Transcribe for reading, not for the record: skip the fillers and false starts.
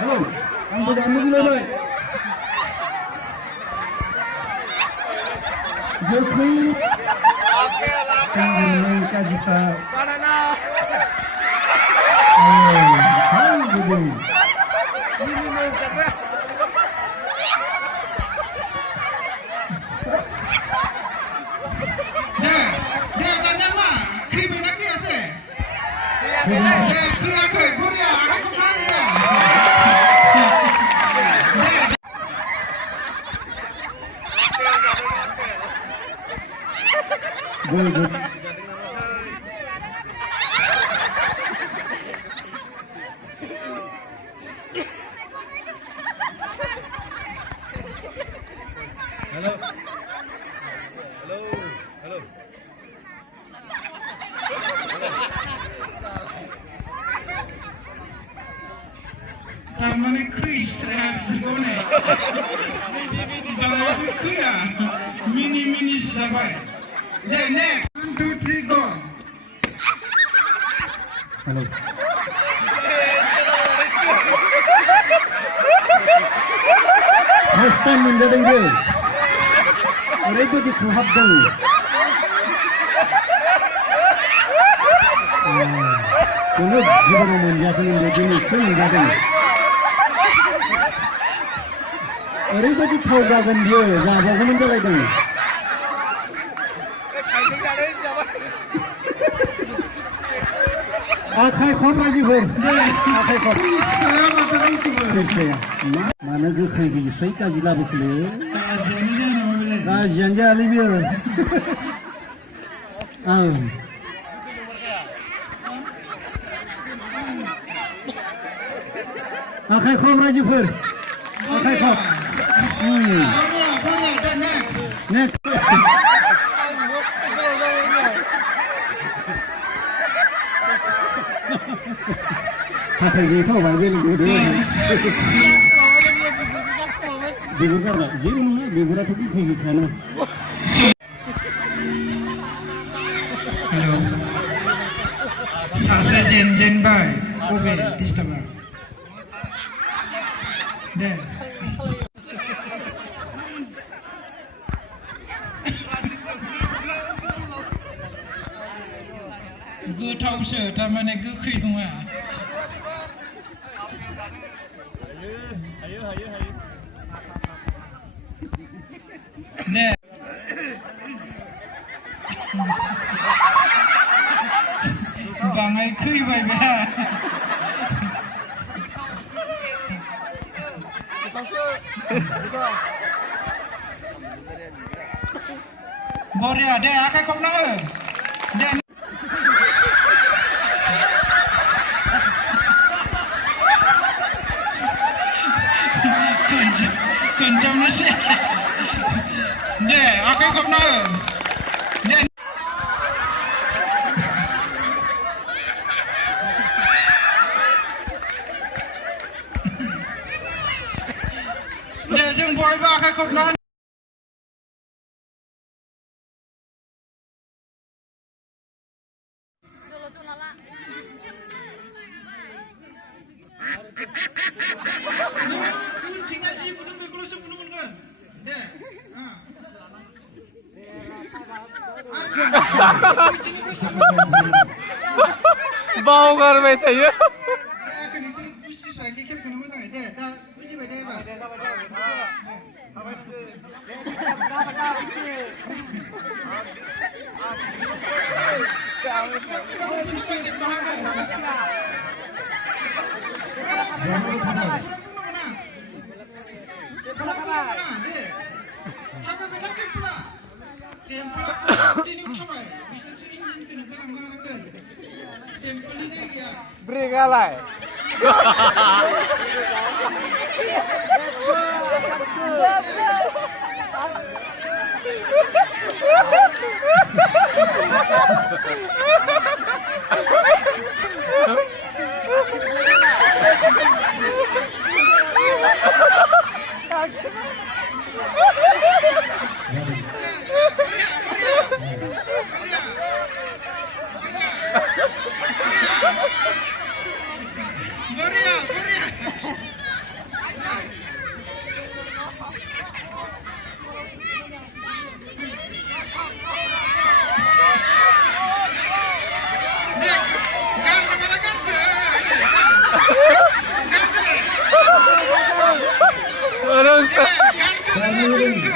Halo, ang budang mo gilay. Jokowi. Sang kajita. Banana. Hai gede. Ini mau apa? Dia tanya mah, kribi lagi ase. Dia Dia ke Korea, aku tanya. Good. Halo. Halo. Taman Chris, gimana? Jangan lupa ya, mini sampai. Next, 1, 2, 3, go. Halo. Hastan mendadak dia. Mereka dikuhab dulu. Kalau dia mau menjadi ini menjadi. Mereka dikhugakan dia, jangan mendadak dulu. Akai kau lagi ber, akai kau. Mana tu pergi, saya kaji lah betul. Jangan jadi biar. Akai kau lagi ber, akai kau. Next. Hati kita bagi dulu. Dibuka tak? Jadi mana? Dibuka tu pergi sana. Hello. Asa jen bay. Oke, disturb. Deh. Gothauसो थारमाने गोखै नङा दे बाङाय खैबाय बे बरिया दे आखाइ खबनाङो दे Kencangnya deh, aku kena. Deh. Deh, jeng boy ba aku kena. Bau कर में चाहिए Beri galai. Korea. Orang Karena ini